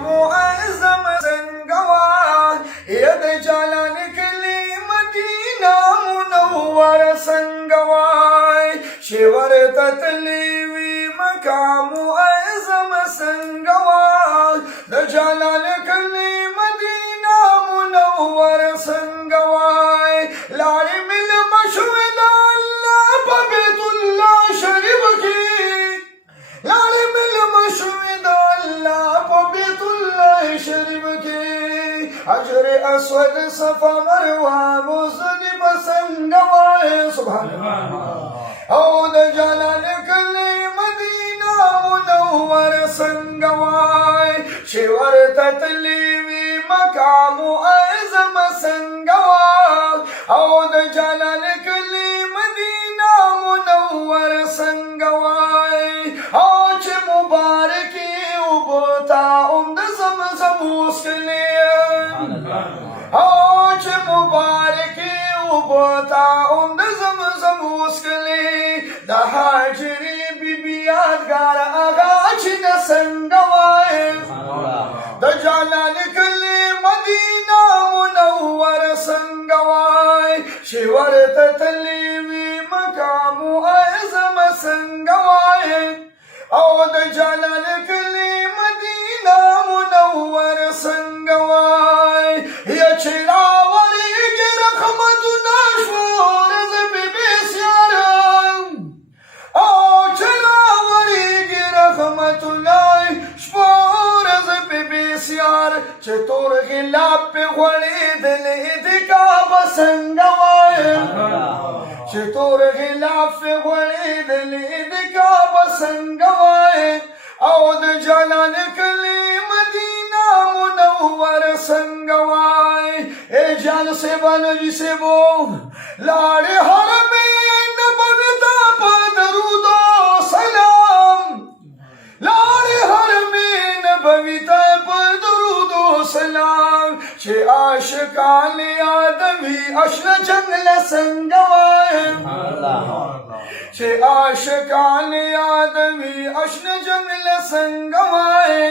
मुअज़्ज़म संगवार यद जालन कली मदीना मुनव्वर संगवार शिवर ततलीवी मकाम मुअज़्ज़म संगवार द जालन कली मदीना मुनव्वर संगवार लाड़ी मिल मशहूदा अल्लाह बबैतुल्लाह शरीफ की लाड़ी मिल मशहूदा अल्लाह बबैतुल्लाह शरीफ की अजर अस्वद सफा मरवा मुज़लिम संगवार सुभान अल्लाह औद जलाल कली मदीना मुनव्वर संगवार शिवर ततलीवी मकाम मुअज़्ज़म संगवार औद जलाल कली मदीना मुनव्वर संगवार आज मुबारकी उबता उम्द ज़मज़म उसके आज मुबारकी उबता उम्द ज़मज़म उसके दहाजरी बीबी यादगार आगाच न संगवाए द जालाल कली मदीना मुनव्वर संगवाए शिवर ततलीवी मकाम मुअज़्ज़म संगवाए औद जालाल कली मदीना मुनव्वर संगवाए या चिरावरी की रहमत नशोर बेबेस्यारम ओ चिरावरी की रहमत नशोर बेबेस्यार चतुर गिलाप पे घोड़े दिले दिका बसंगवाए चतुर गिलाफ घोड़े दिले दिका बसंगवाए औद जालाल कली मदीना मुनव्वर संगवाए ए जान से बन जिसे वो लाड़े हर में नबविता पर दरूदो सलाम लाड़े हर में नबविता पर दरूदो सलाम छे आशिकान आदमी अश्न जंगल संगवाए छे आशिकान आदमी अश्न जंगल संगवाए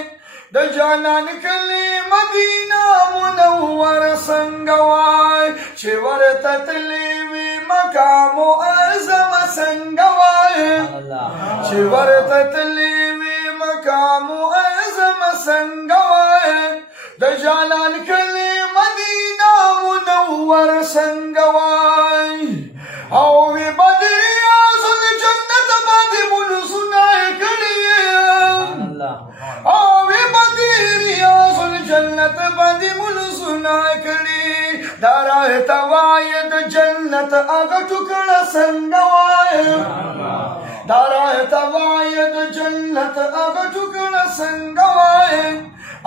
द जालाल कली मदीना मुनव्वर संगवाए शिवर ततलीवी मकाम मुअज़्ज़म संगवाए शिवर ततलीवी मकाम मुअज़्ज़म संगवाए द जालाल कली मदीना मुनव्वर संगवाए आओ वे बदरिया सुन जन्नत बादी मुल सुनाए कड़िए आओ वे बदरिया सुन जन्नत बादी मुल सुनाए कड़ी दारा तवायद जन्नत आग टुकड़ा संगवाए दारा तवायद जन्नत आग टुकड़ा संगवाए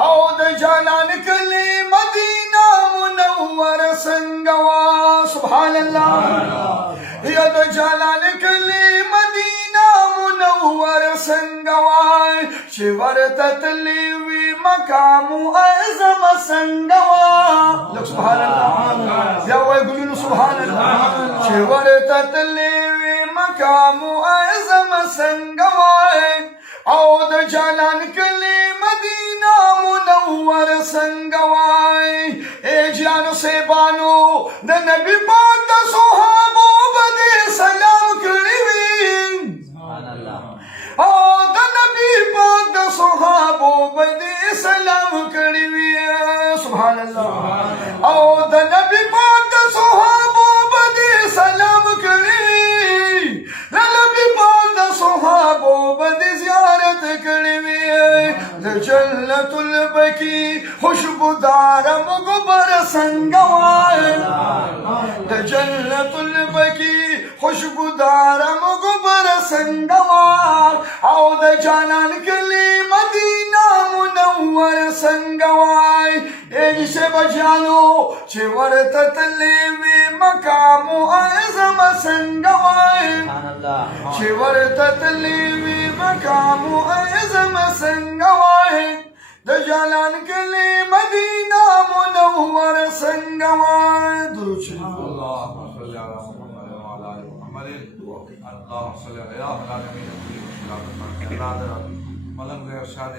औद जालाल कली मदीना मुनव्वर संगवार सुभान अल्लाह यद जालाल कली मदीना मुनव्वर संगवार शिवर ततलीवी मकाम मुअज़्ज़म संगवार सुभान अल्लाह या वे गुलू सुभान अल्लाह शिवर ततलीवी मकाम मुअज़्ज़म संगवार औद जालाल कली मदीना मुनव्वर संगवार ए जान से बानो द नबी पाक द सुहाबो बदे सलाम करीवी ओ द नबी पाक द सुहाबो बदे सलाम करीवी सुभान अल्लाह ओ द नबी पाक द सुहाबो बदे सलाम करीवी नबी पाक द सुहाबो बदे ज़ियारत करीवी द जन्नतुल बकी खुशबूदार मुगबर संगवार द जन्नतुल बकी खुशबूदार मुगबर संगवार औद जालाल कली मदीना मुनव्वर संगवार ए जिसे बजानो शिवर ततलीवी मकाम मुअज़्ज़म संगवार शिवर ततलीवी मकाम मुअज़्ज़म संगवार द जालाल कली मदीना मुनव्वर संगवार दुरूद शरीफ अल्लाहुम्मा सल्लि अला मुहम्मद व अला आलि मुहम्मद अल्लाहुम्मा सल्लि अला मुहम्मद व अला आलि मुहम्मद मलंग शाद